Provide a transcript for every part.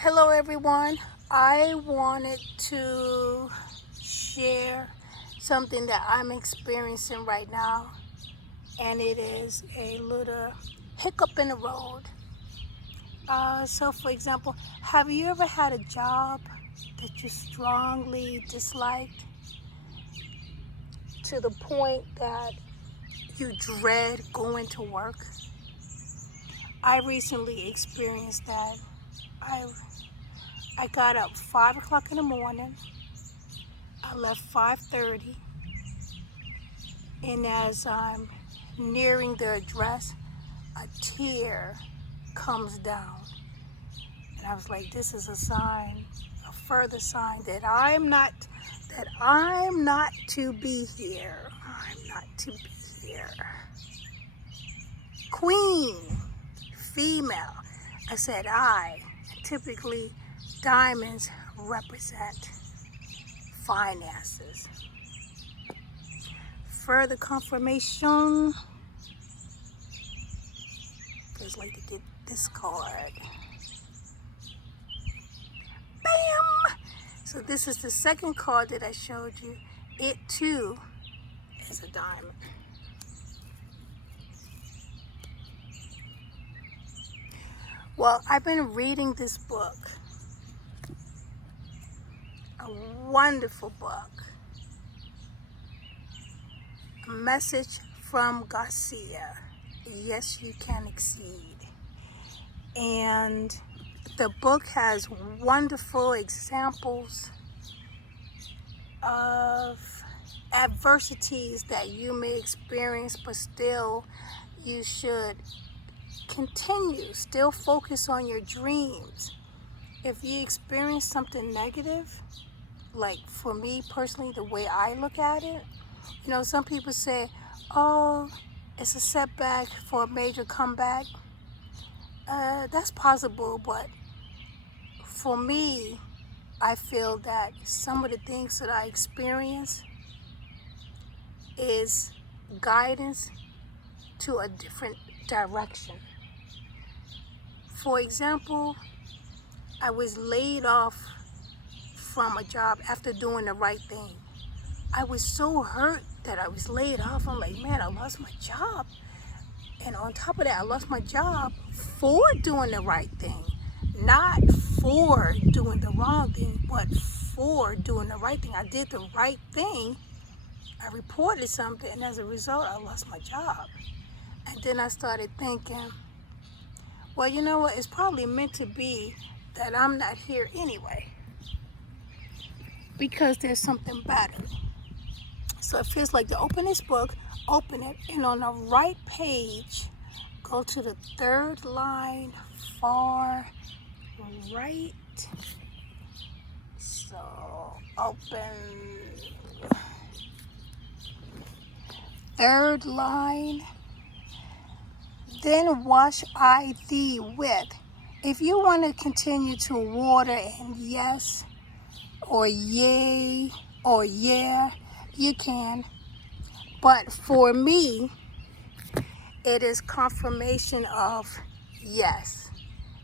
Hello everyone. I wanted to share something that I'm experiencing right now, and it is a little hiccup in the road. So for example, have you ever had a job that you strongly disliked to the point that you dread going to work? I recently experienced that. I got up 5 o'clock in the morning. I left 5:30, and as I'm nearing the address, a tear comes down. And I was like, this is a sign, a further sign that I'm not to be here. I'm not to be here. Queen, female. I said I. Typically, diamonds represent finances. Further confirmation. Just like to get this card. Bam! So this is the second card that I showed you. It too is a diamond. Well, I've been reading this book. A wonderful book. Message from Garcia. Yes, you can exceed. And the book has wonderful examples of adversities that you may experience, but still you should continue, still focus on your dreams. If you experience something negative, like for me personally, the way I look at it, some people say, oh, it's a setback for a major comeback. That's possible, but for me, I feel that some of the things that I experience is guidance to a different direction. For example, I was laid off from a job after doing the right thing. I was so hurt that I was laid off. I'm like, man, I lost my job. And on top of that, I lost my job for doing the right thing. Not for doing the wrong thing, but for doing the right thing. I did the right thing. I reported something, and as a result, I lost my job. And then I started thinking, well, you know what? It's probably meant to be that I'm not here anyway, because there's something better. So it feels like to open this book, open it, and on the right page, go to the third line, far right. So open third line. Then wash I thee with. If you want to continue to water and yes, or yay, or yeah, you can. But for me, it is confirmation of yes.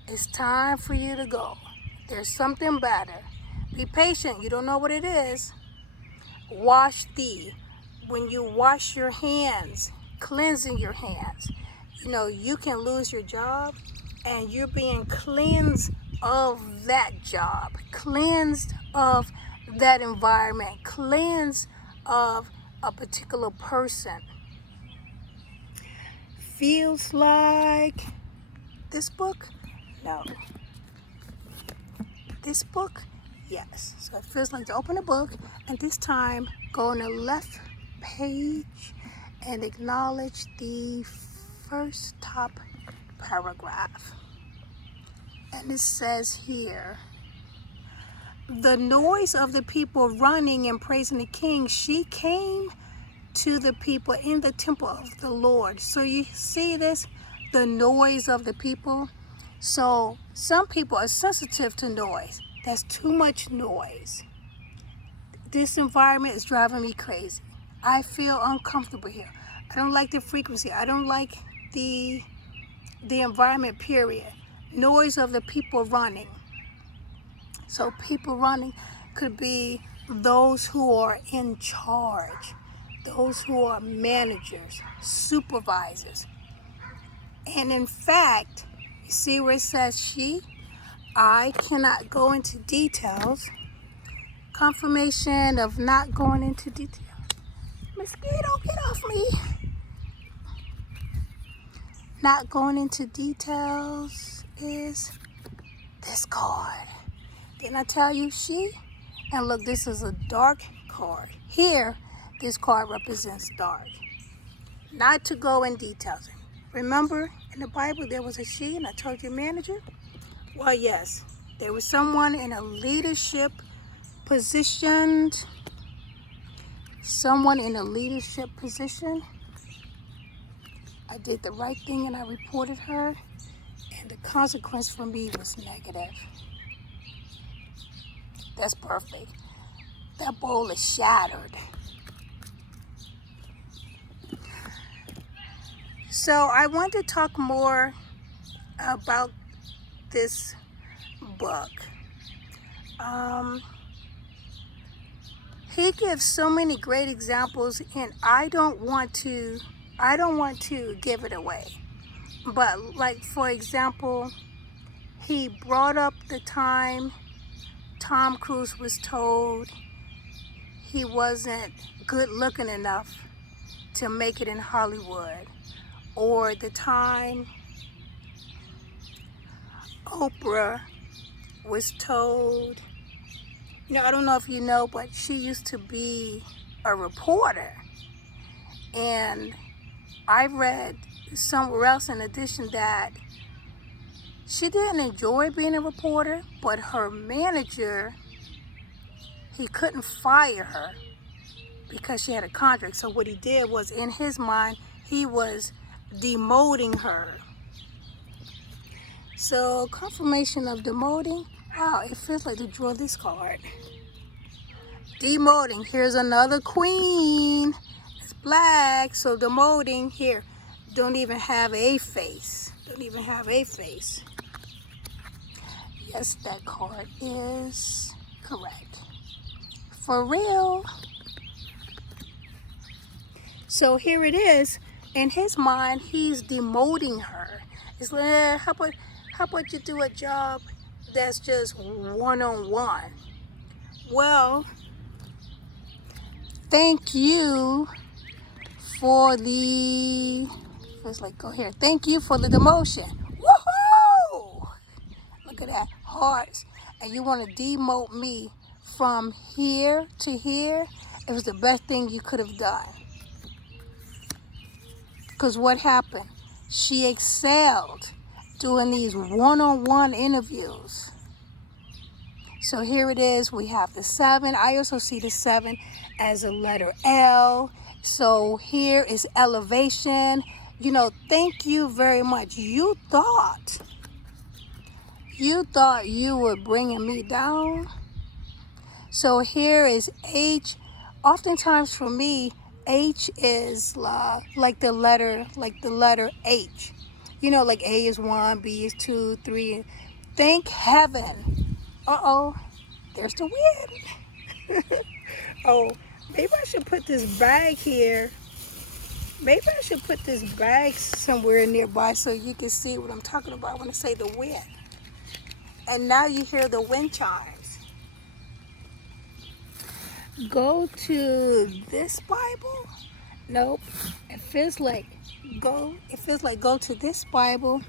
It's time for you to go. There's something better. Be patient. You don't know what it is. Wash thee. When you wash your hands, cleansing your hands, you can lose your job, and you're being cleansed of that job, cleansed of that environment, cleansed of a particular person. Feels like this book? No. This book? Yes. So it feels like to open a book, and this time go on the left page and acknowledge the first top paragraph. And it says here, the noise of the people running and praising the king, she came to the people in the temple of the Lord. So you see this, the noise of the people. So some people are sensitive to noise. That's too much noise. This environment is driving me crazy. I feel uncomfortable here. I don't like the frequency. I don't like the environment, period. Noise of the people running. So people running could be those who are in charge, those who are managers, supervisors. And in fact, you see where it says she? I cannot go into details. Confirmation of not going into detail. Mosquito, get off me. Not going into details is this card. Didn't I tell you she? And look, this is a dark card. Here, this card represents dark. Not to go in details. Remember, in the Bible, there was a she, and I told you manager? Well, yes, there was someone in a leadership position. Someone in a leadership position. I did the right thing and I reported her, and the consequence for me was negative. That's perfect. That bowl is shattered. So I want to talk more about this book. He gives so many great examples, and I don't want to give it away. But like, for example, he brought up the time Tom Cruise was told he wasn't good looking enough to make it in Hollywood, or the time Oprah was told, I don't know if you know, but she used to be a reporter. And I read somewhere else in addition that she didn't enjoy being a reporter, but her manager, he couldn't fire her because she had a contract. So what he did was, in his mind, he was demoting her. So confirmation of demoting. Wow, it feels like to draw this card. Demoting. Here's another queen. It's black. So demoting here. Don't even have a face. Don't even have a face. Yes, that card is correct. For real. So here it is. In his mind, he's demoting her. It's like, how about you do a job that's just one-on-one? Well, thank you for the, it's like, go here. Thank you for the demotion. Woohoo! Look at that, hearts. And you want to demote me from here to here? It was the best thing you could have done. Because what happened? She excelled doing these one-on-one interviews. So here it is. We have the 7. I also see the 7 as a letter L. So here is elevation. Thank you very much. You thought you were bringing me down. So here is H. Oftentimes for me, H is like the letter H. Like A is 1, B is 2, 3. Thank heaven. Uh-oh, there's the wind. Oh, maybe I should put this bag here. Maybe I should put this bag somewhere nearby so you can see what I'm talking about when I say the wind. And now you hear the wind chimes. Go to this Bible. Nope. It feels like go to this Bible,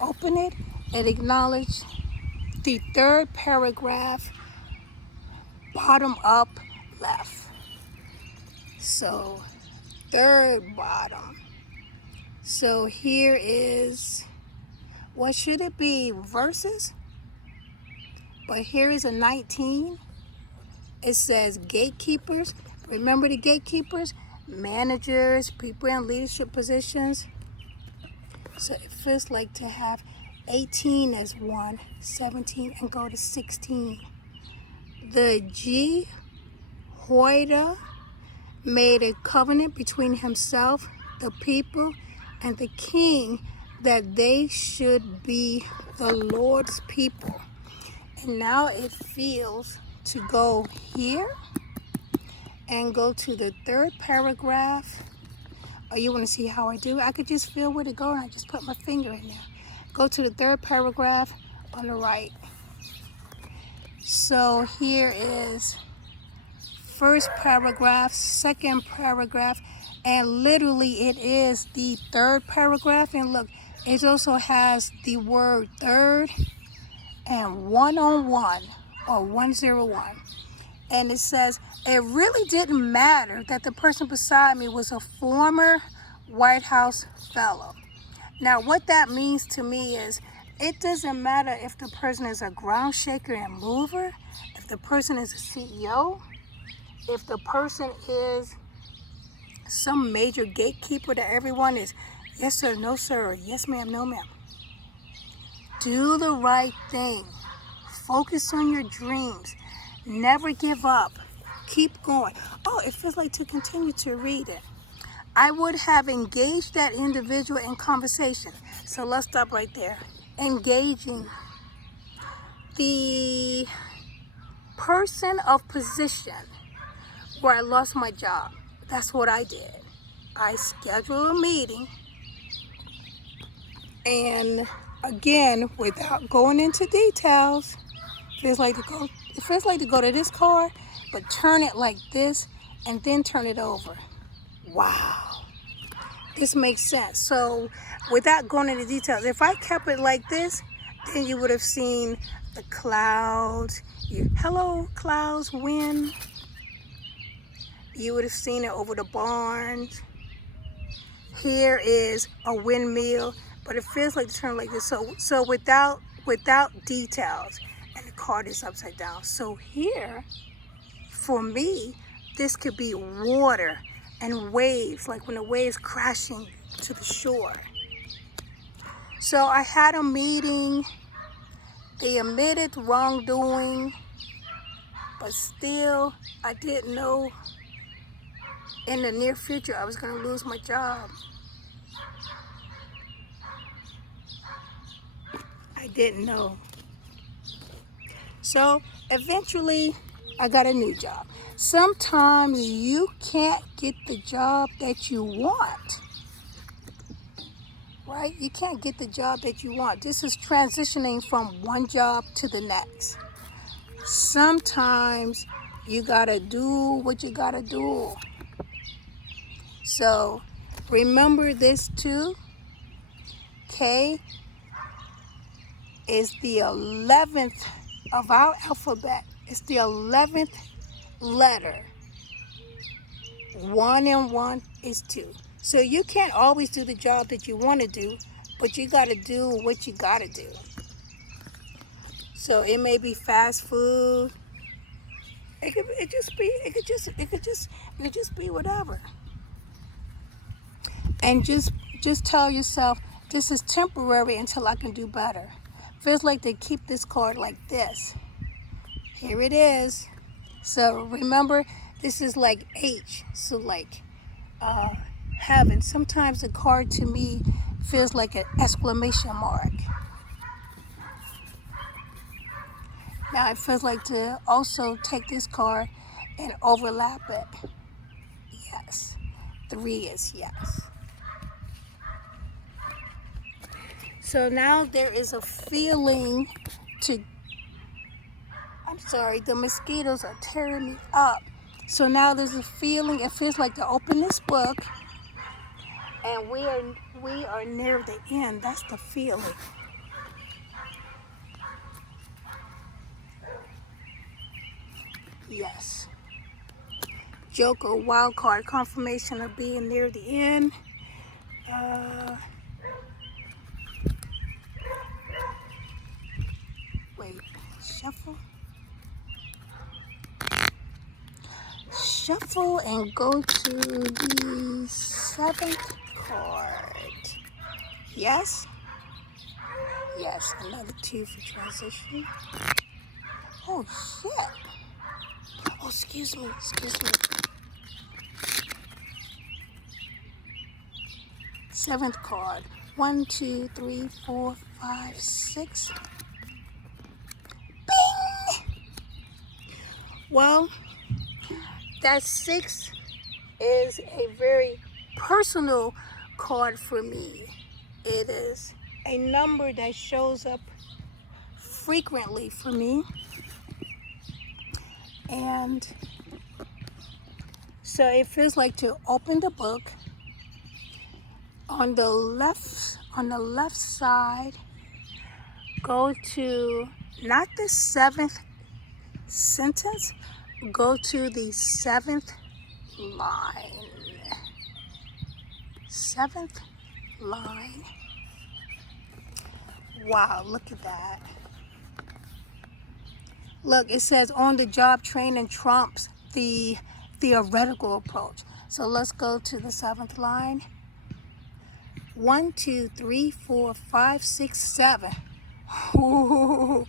open it, and acknowledge the 3rd paragraph, bottom up left. So 3rd bottom. So here is, what should it be? Verses? But here is a 19. It says gatekeepers. Remember the gatekeepers? Managers, people in leadership positions. So it feels like to have 18 as 1, 17, and go to 16. The Jehoiada made a covenant between himself, the people, and the king that they should be the Lord's people. And now it feels to go here and go to the third paragraph. Oh, you want to see how I do? I could just feel where to go and I just put my finger in there. Go to the third paragraph on the right. So here is first paragraph, second paragraph, and literally it is the third paragraph. And look, it also has the word third and 101 or 101. And it says, it really didn't matter that the person beside me was a former White House fellow. Now, what that means to me is, it doesn't matter if the person is a ground shaker and mover, if the person is a CEO, if the person is some major gatekeeper that everyone is, yes sir, no sir, yes ma'am, no ma'am. Do the right thing. Focus on your dreams. Never give up. Keep going. Oh, it feels like to continue to read it. I would have engaged that individual in conversation. So let's stop right there. Engaging the person of position where I lost my job. That's what I did. I scheduled a meeting, and again, without going into details, it feels like to go to this car, but turn it like this and then turn it over. Wow, this makes sense. So without going into details, if I kept it like this, then you would have seen the clouds. Hello, clouds, wind. You would have seen it over the barns. Here is a windmill, but it feels like to turn like this. So without details, and the card is upside down. So here, for me, this could be water and waves, like when the waves crashing to the shore. So I had a meeting. They admitted wrongdoing, but still, I didn't know in the near future I was going to lose my job. I didn't know. So eventually, I got a new job. Sometimes you can't get the job that you want, right? You can't get the job that you want. This is transitioning from one job to the next. Sometimes you gotta do what you gotta do. So remember this too. K is the 11th of our alphabet. It's the 11th letter. 1 and 1 is 2. So you can't always do the job that you want to do, but you got to do what you got to do. So it may be fast food. It could just be whatever. And just tell yourself, this is temporary until I can do better. Feels like they keep this card like this. Here it is. So remember, this is like H. So like heaven. Sometimes the card to me feels like an exclamation mark. Now it feels like to also take this card and overlap it. Yes. 3 is yes. So now there is a feeling to, I'm sorry, the mosquitoes are tearing me up. So now there's a feeling, it feels like to open this book, and we are near the end. That's the feeling. Yes. Joker, wild card, confirmation of being near the end. Wait, shuffle. Shuffle and go to the 7th card. Yes? Yes, another 2 for transition. Oh, shit. Oh, excuse me. 7th card. 1, 2, 3, 4, 5, 6. Bing! Well, that 6 is a very personal card for me. It is a number that shows up frequently for me. And so it feels like to open the book. On the left side, go to not the 7th sentence, go to the 7th line. 7th line. Wow, look at that. Look, it says on-the-job training trumps the theoretical approach. So let's go to the 7th line. 1, 2, 3, 4, 5, 6, 7. Ooh.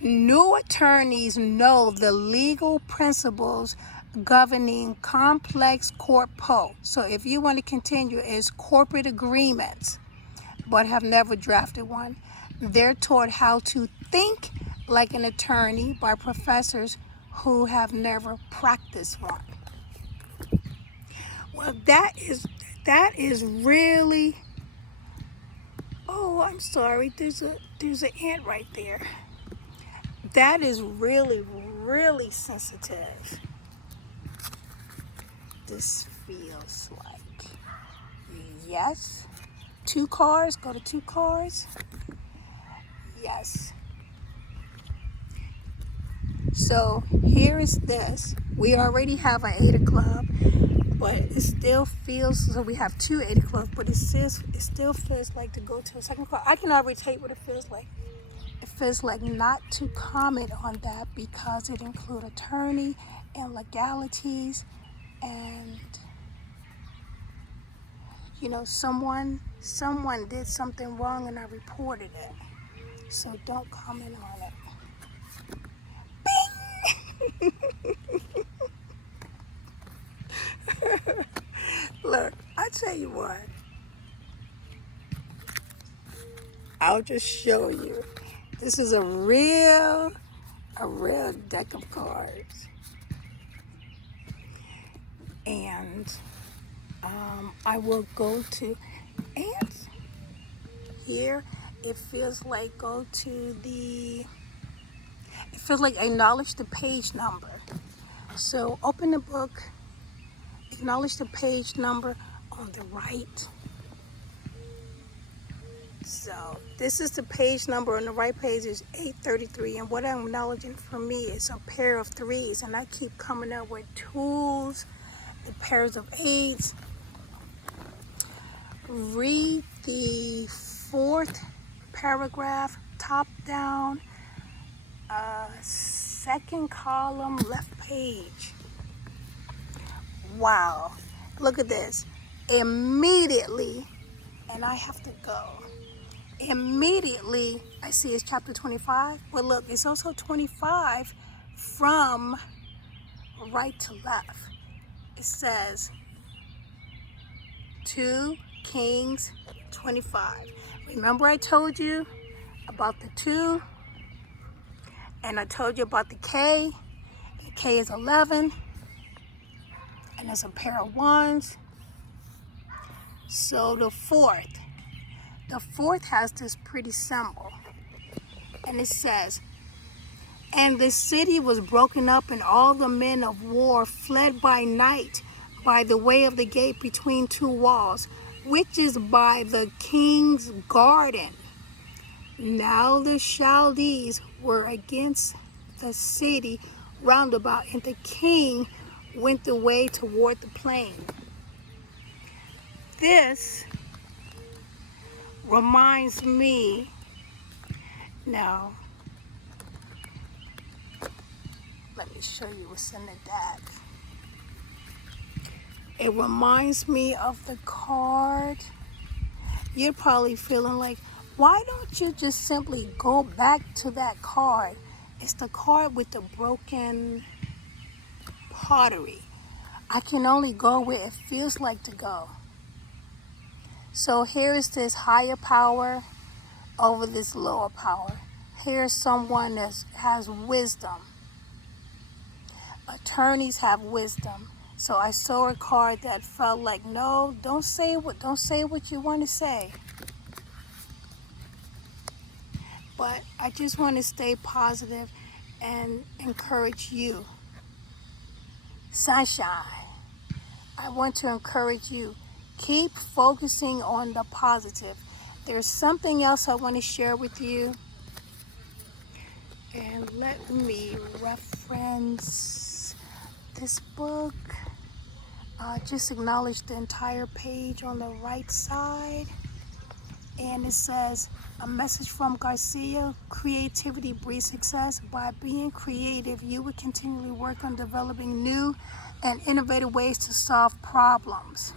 New attorneys know the legal principles governing complex corpo. So if you want to continue, it's corporate agreements, but have never drafted one. They're taught how to think like an attorney by professors who have never practiced one. Well, that is really. Oh, I'm sorry. There's an ant right there. That is really, really sensitive. This feels like, yes. 2 cards, go to 2 cards. Yes. So here is this. We already have an 8 of clubs, but it still feels, so we have 2 8 of clubs, but it still feels like to go to a second card. I can already tell you what it feels like. It feels like not to comment on that because it includes attorney and legalities, and someone did something wrong and I reported it. So don't comment on it. Bing! Look, I tell you what. I'll just show you. This is a real deck of cards. And I will go to, and here it feels like it feels like acknowledge the page number. So open the book, acknowledge the page number on the right. So this is the page number on the right page is 833, and what I'm acknowledging for me is a pair of 3s, and I keep coming up with tools, the pairs of 8s. Read the 4th paragraph, top down, 2nd column, left page. Wow, look at this. Immediately, and I have to go. Immediately, I see it's chapter 25, but look, it's also 25 from right to left. It says 2 Kings 25. Remember I told you about the 2, and I told you about the K. The K is 11, and it's a pair of 1s. So the 4th has this pretty symbol, and it says, and the city was broken up, and all the men of war fled by night by the way of the gate between 2 walls, which is by the king's garden. Now the Chaldees were against the city round about, and the king went the way toward the plain. This reminds me, now, let me show you what's in the deck. It reminds me of the card. You're probably feeling like, why don't you just simply go back to that card? It's the card with the broken pottery. I can only go where it feels like to go. So here is this higher power over this lower power. Here's someone that has wisdom. Attorneys have wisdom. So I saw a card that felt like, no, don't say what you want to say. But I just want to stay positive and encourage you. Sunshine, I want to encourage you. Keep focusing on the positive. There's something else I want to share with you. And let me reference this book. Just acknowledge the entire page on the right side. And it says, A Message from Garcia, Creativity Breeds Success. By being creative, you will continually work on developing new and innovative ways to solve problems.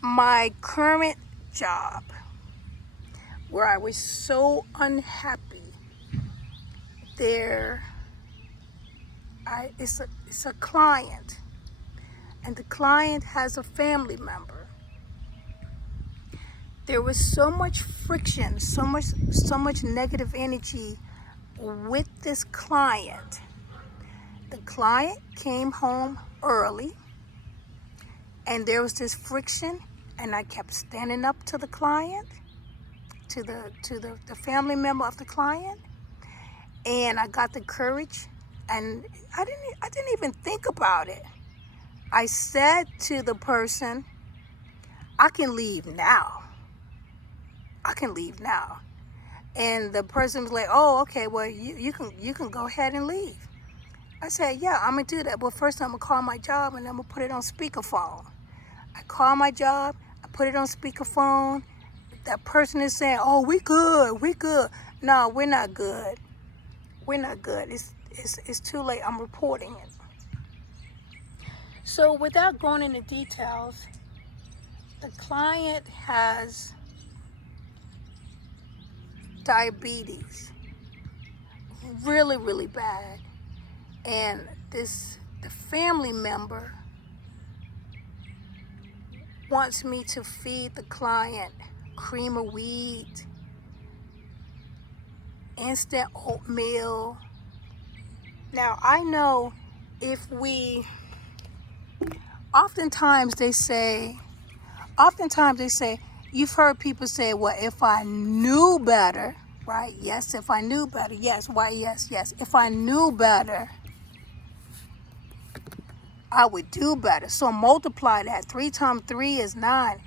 My current job, where I was so unhappy, it's a client, and the client has a family member. There was so much friction, so much negative energy with this client. The client came home early, and there was this friction, and I kept standing up to the client, to the family member of the client, and I got the courage, and I didn't even think about it. I said to the person, I can leave now. And the person was like, oh, okay, well, you can go ahead and leave. I said, yeah, I'm going to do that. But first I'm going to call my job, and I'm going to put it on speakerphone. I call my job, I put it on speakerphone. That person is saying, oh, we good. No, we're not good. It's too late. I'm reporting it. So without going into details, the client has diabetes, really, really bad. And the family member wants me to feed the client cream of wheat, instant oatmeal. Now, I know oftentimes they say, you've heard people say, well, if I knew better, right? Yes, if I knew better. Yes, why? Yes. If I knew better, I would do better. So multiply that. 3 times 3 is 9.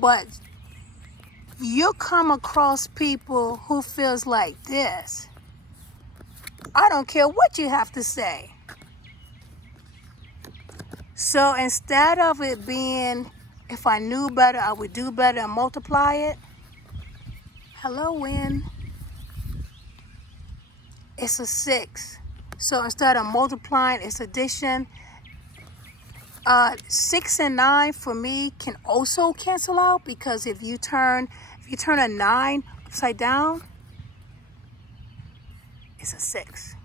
But you come across people who feels like this. I don't care what you have to say. So instead of it being, if I knew better, I would do better and multiply it. Hello, Win. It's a 6. So instead of multiplying, it's addition. 6 and 9 for me can also cancel out, because if you turn a 9 upside down, it's a 6.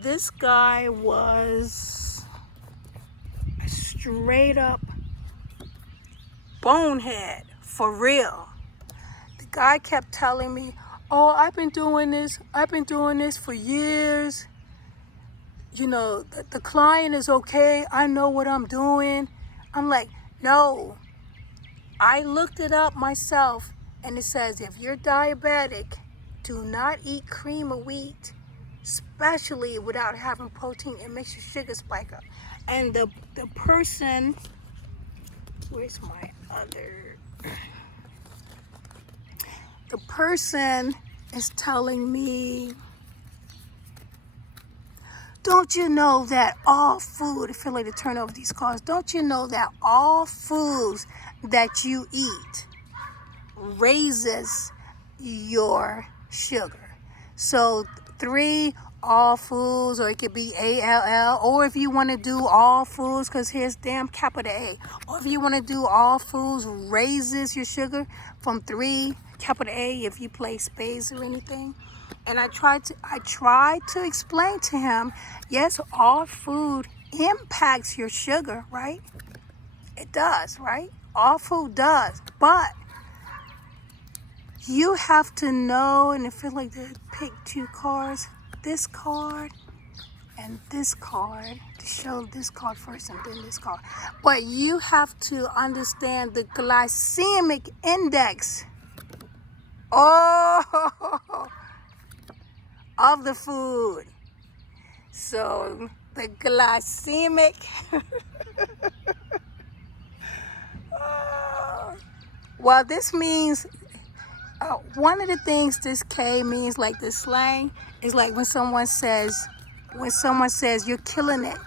This guy was a straight up bonehead, for real. The guy kept telling me, oh, I've been doing this for years. You know, the client is okay. I know what I'm doing. I'm like, no. I looked it up myself, and it says if you're diabetic, do not eat cream of wheat, especially without having protein. It makes your sugar spike up. And the person, where's my other? The person is telling me, don't you know that all food, I feel like to turn over these cards, don't you know that all foods that you eat raises your sugar? So 3, all foods, or it could be ALL, or if you want to do all foods, because here's damn capital A, or if you want to do all foods raises your sugar from 3, capital A, if you play spades or anything. And I tried to explain to him, yes, all food impacts your sugar, right? It does, right? All food does. But you have to know, and I feel like they picked 2 cards. this card and this card to show this card first and then this card. But you have to understand the glycemic index of the food. So the glycemic well, this means one of the things this K means, like this slang, is like when someone says you're killing it,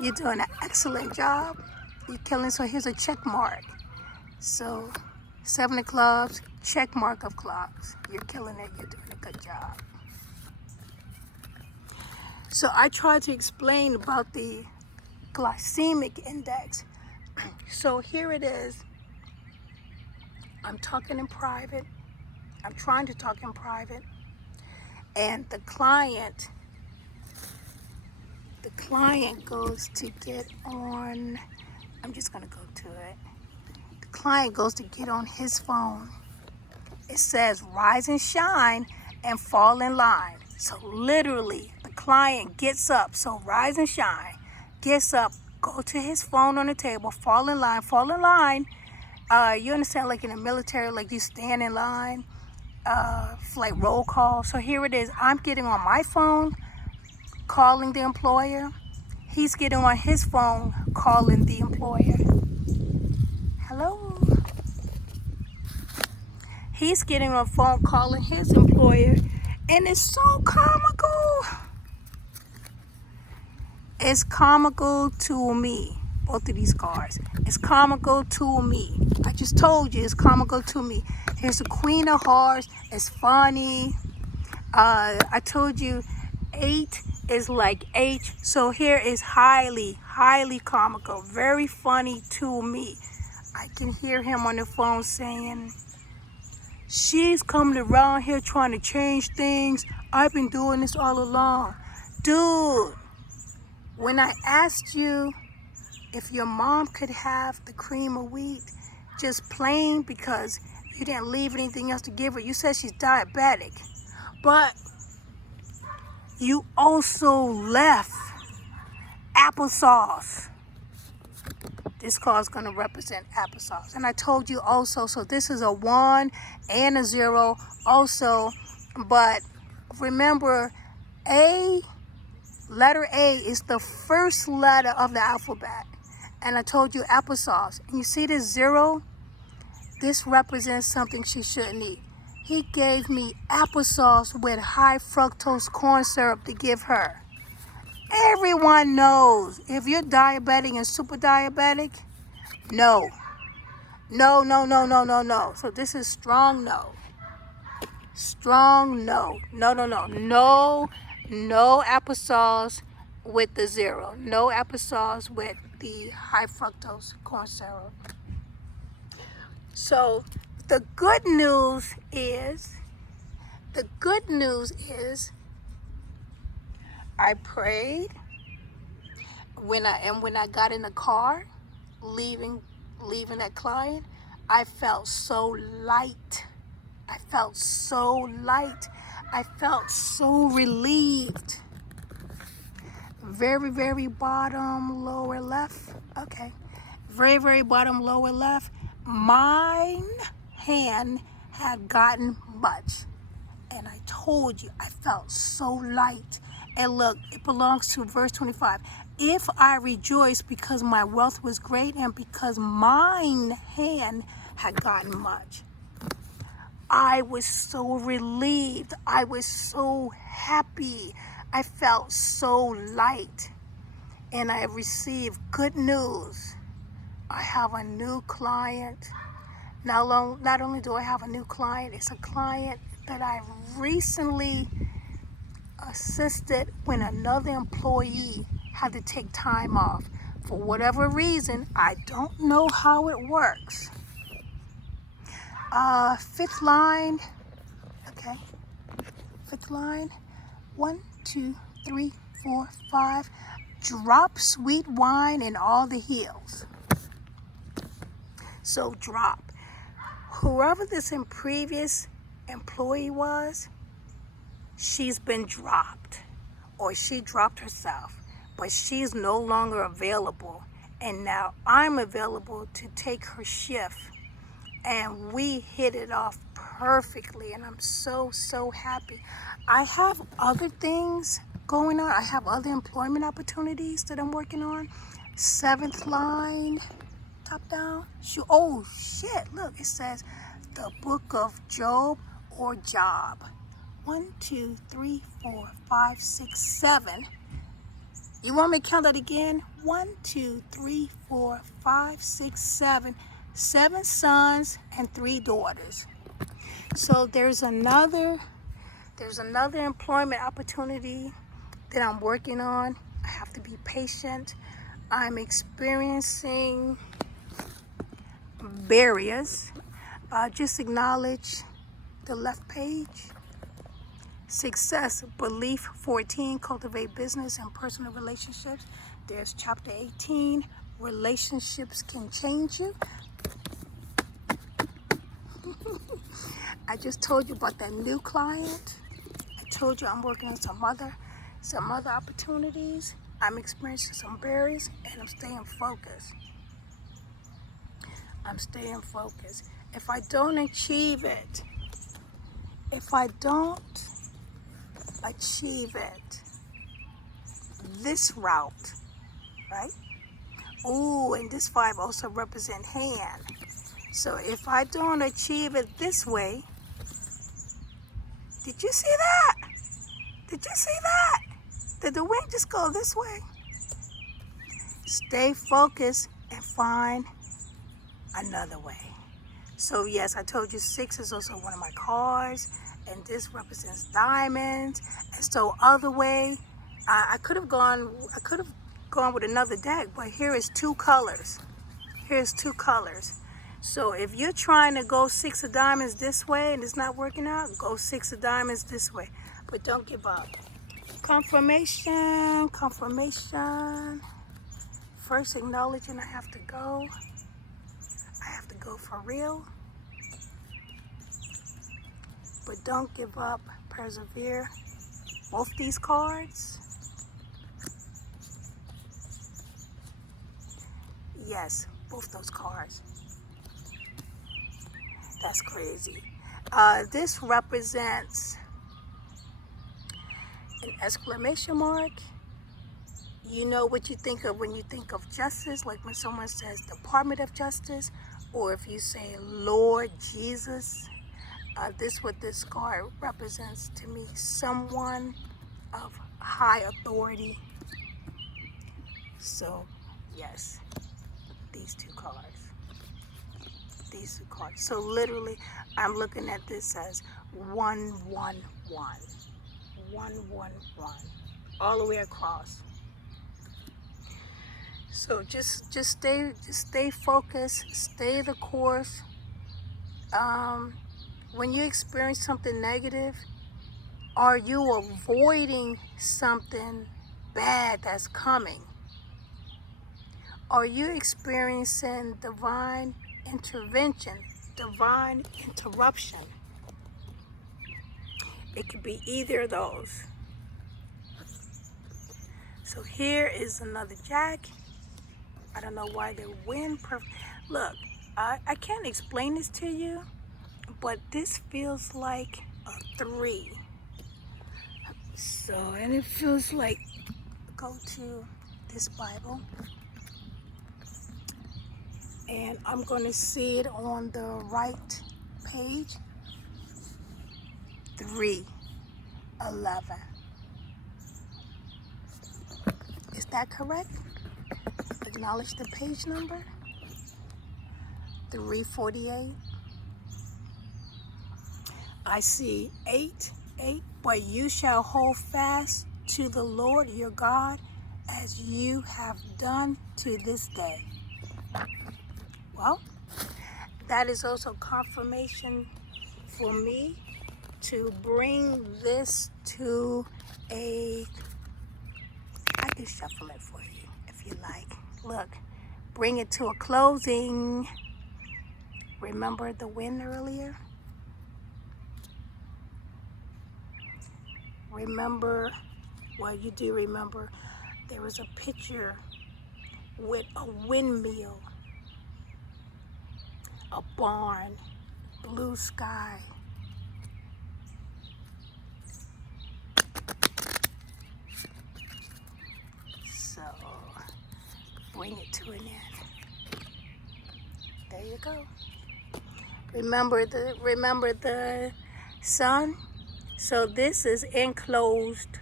you're doing an excellent job, you're killing. So here's a check mark. So 7 of clubs, check mark of clubs. You're killing it, you're doing a good job. So I tried to explain about the glycemic index. So here it is. I'm talking in private. I'm trying to talk in private. And the client goes to get on, I'm just going to go to it. The client goes to get on his phone. It says rise and shine and fall in line. So literally the client gets up. So rise and shine, gets up, go to his phone on the table, fall in line, you understand, like in the military, like you stand in line, for like roll call. So here it is. I'm getting on my phone, calling the employer. He's getting on his phone, calling the employer. Hello. He's getting on the phone, calling his employer. And it's so comical. It's comical to me. Both of these cards. It's comical to me. I just told you it's comical to me. Here's the Queen of Hearts. It's funny. I told you 8 is like H. So here is highly, highly comical. Very funny to me. I can hear him on the phone saying, she's coming around here trying to change things. I've been doing this all along. Dude, when I asked you if your mom could have the cream of wheat just plain because you didn't leave anything else to give her, you said she's diabetic. But you also left applesauce. This card is going to represent applesauce. And I told you also, so this is a 1 and a 0 also. But remember, letter A is the first letter of the alphabet. And I told you applesauce. And you see this 0? This represents something she shouldn't eat. He gave me applesauce with high fructose corn syrup to give her. Everyone knows if you're diabetic and super diabetic, no. So this is strong no. Strong no. No applesauce with the 0. No applesauce with the high fructose corn syrup. So the good news is I prayed when I got in the car leaving that client. I felt so light. I felt so relieved. Very, very bottom lower left. Okay. Very, very bottom lower left. Mine hand had gotten much. And I told you, I felt so light. And look, it belongs to verse 25. If I rejoice because my wealth was great and because mine hand had gotten much. I was so relieved. I was so happy. I felt so light. And I received good news. I have a new client. Not only do I have a new client, it's a client that I recently assisted when another employee had to take time off. For whatever reason, I don't know how it works. 5th line, okay. 5th line, 1, 2, 3, 4, 5. Drop sweet wine in all the hills. So drop. Whoever this previous employee was, she's been dropped, or she dropped herself, but she's no longer available. And now I'm available to take her shift. And we hit it off perfectly. And I'm so, so happy. I have other things going on. I have other employment opportunities that I'm working on. 7th line, top down. Oh, shit. Look, it says the book of Job or job. 1, 2, 3, 4, 5, 6, 7. You want me to count that again? 1, 2, 3, 4, 5, 6, 7. 7 sons and 3 daughters. So there's another employment opportunity that I'm working on. I have to be patient. I'm experiencing barriers. Just acknowledge the left page. Success, belief 14, cultivate business and personal relationships. There's chapter 18, relationships can change you. I just told you about that new client. I told you I'm working on some other opportunities. I'm experiencing some barriers, and I'm staying focused. If I don't achieve it, this route, right? Ooh, and this 5 also represent hand. So if I don't achieve it this way, did you see that? Did the wind just go this way? Stay focused and find another way. So yes, I told you 6 is also one of my cards, and this represents diamonds. And so other way, I could have gone with another deck, but here is 2 colors. So if you're trying to go 6 of diamonds this way and it's not working out, go 6 of diamonds this way. But don't give up. Confirmation. First acknowledging I have to go for real. But don't give up. Persevere. Both these cards. Yes, both those cards. That's crazy. This represents an exclamation mark. You know what you think of when you think of justice, like when someone says Department of Justice, or if you say Lord Jesus. What this card represents to me, someone of high authority. So yes, these two cards. So literally, I'm looking at this as 111, 111, all the way across. So just stay focused, stay the course. When you experience something negative, are you avoiding something bad that's coming? Are you experiencing divine intervention, divine interruption? It could be either of those. So here is another jack. I don't know why they win. Look, I can't explain this to you, but this feels like a 3. So, and it feels like, go to this Bible, and I'm going to see it on the right page. 3:11. Is that correct? Acknowledge the page number. 348. I see 8, but you shall hold fast to the Lord your God as you have done to this day. Well, that is also confirmation for me to bring this to I can shuffle it for you if you like. Look, bring it to a closing. Remember the win earlier? remember, well, you do remember, there was a picture with a windmill, a barn, blue sky. So, bring it to an end. There you go. Remember the sun? So this is enclosed.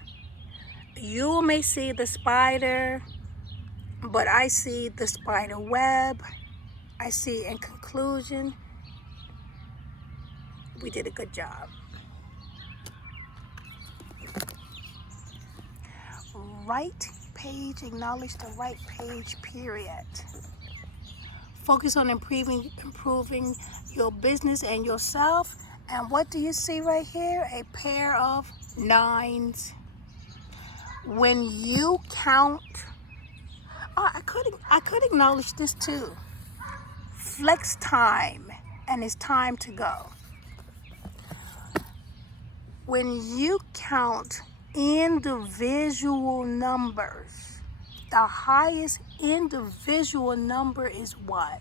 You may see the spider, but I see the spider web. I see, in conclusion, we did a good job. Right page, acknowledge the right page, period. Focus on improving your business and yourself. And what do you see right here? A pair of 9s. When you count, I could acknowledge this too. Flex time, and it's time to go. When you count individual numbers, the highest individual number is what?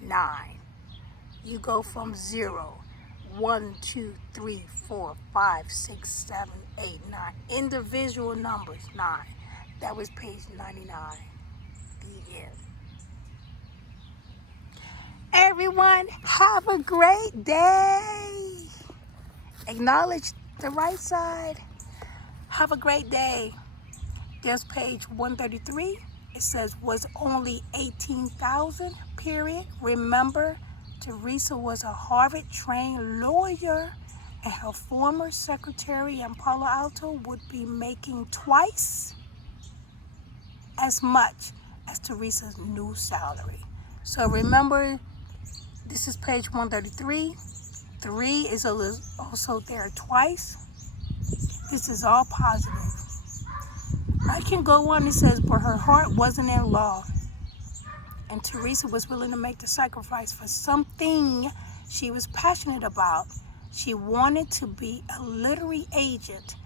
9. You go from 0, 1, 2, 3, 4, 5, 6, 7, 8, 9. Individual numbers, 9. That was page 99. The end. Everyone, have a great day. Acknowledge the right side. Have a great day. There's page 133. It says was only 18,000, period. Remember, Teresa was a Harvard-trained lawyer, and her former secretary in Palo Alto would be making twice as much as Teresa's new salary. So remember, this is page 133. 3 is also there twice. This is all positive. I can go on, it says, but her heart wasn't in law. And Teresa was willing to make the sacrifice for something she was passionate about. She wanted to be a literary agent,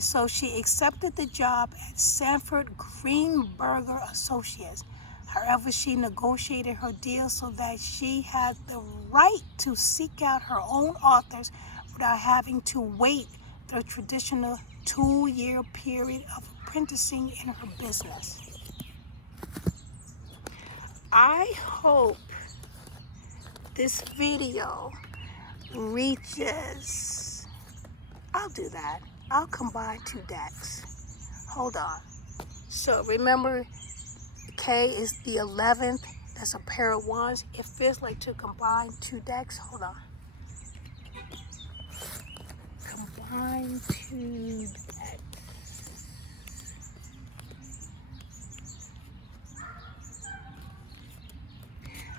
so she accepted the job at Sanford Greenberger Associates. However, she negotiated her deal so that she had the right to seek out her own authors without having to wait the traditional 2-year period of apprenticing in her business. I hope this video reaches, I'll do that. I'll combine 2 decks. Hold on. So remember, K is the 11th. That's a pair of 1s. It feels like to combine 2 decks. Hold on. Combine 2 decks.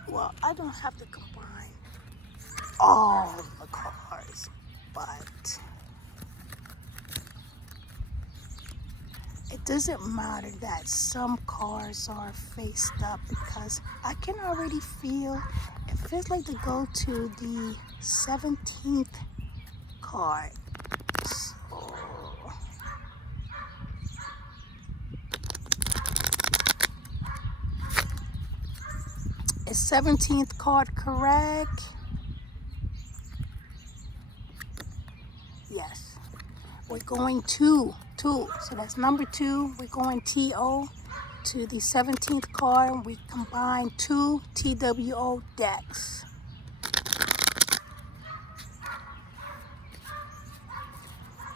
Well, I don't have to combine all the cards, but it doesn't matter that some cards are faced up, because I can already feel, it feels like to go to the 17th card. So, is 17th card correct? Yes. We're going to, so that's number 2. We're going TO to the 17th card. We combine 2 TWO decks.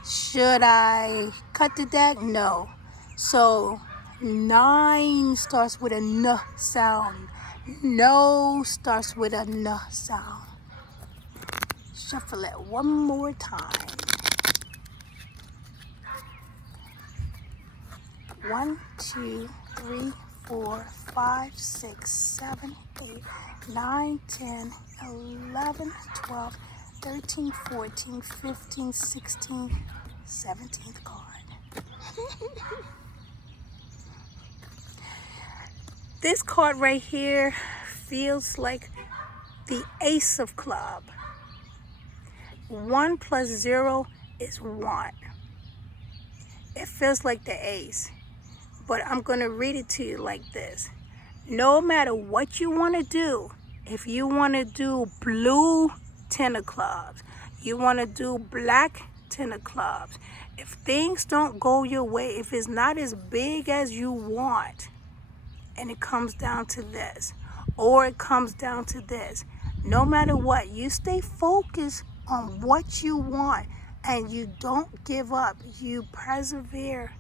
Should I cut the deck? No. So 9 starts with a N sound. No starts with a N sound. Shuffle it one more time. 1, 2, 3, 4, 5, 6, 7, 8, 9, 10, 11, 12, 13, 14, 15, 16, 17th card. This card right here feels like the Ace of Club. 1 plus 0 is 1. It feels like the ace, but I'm going to read it to you like this. No matter what you want to do, if you want to do blue 10 of clubs, you want to do black 10 of clubs, if things don't go your way, if it's not as big as you want, and it comes down to this, or it comes down to this, no matter what, you stay focused on what you want and you don't give up. You persevere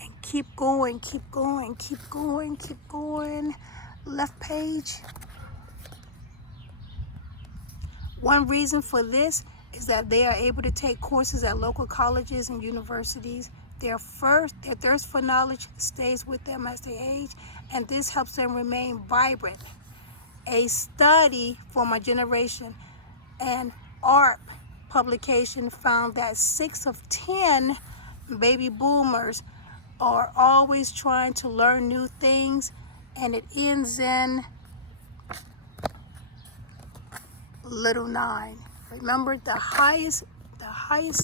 and keep going, keep going, keep going, keep going. Left page. One reason for this is that they are able to take courses at local colleges and universities. Their thirst for knowledge stays with them as they age, and this helps them remain vibrant. A study for my generation, an ARP publication, found that 6 of 10 baby boomers are always trying to learn new things, and it ends in little 9. Remember, the highest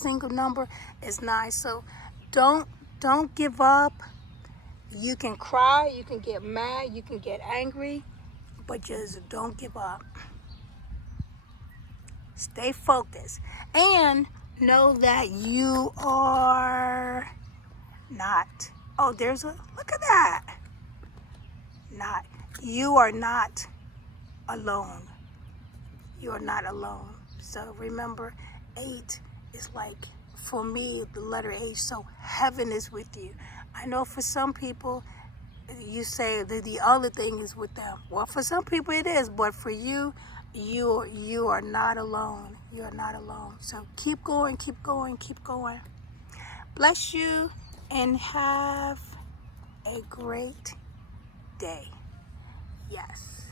single number is 9. So don't give up. You can cry, you can get mad, you can get angry, but just don't give up. Stay focused and know that you are not. Oh, look at that. You are not alone. You are not alone. So remember, 8 is like, for me, the letter H, so heaven is with you. I know for some people, you say that the other thing is with them. Well, for some people it is, but for you, you are not alone. You are not alone. So keep going, keep going, keep going. Bless you and have a great day. Yes.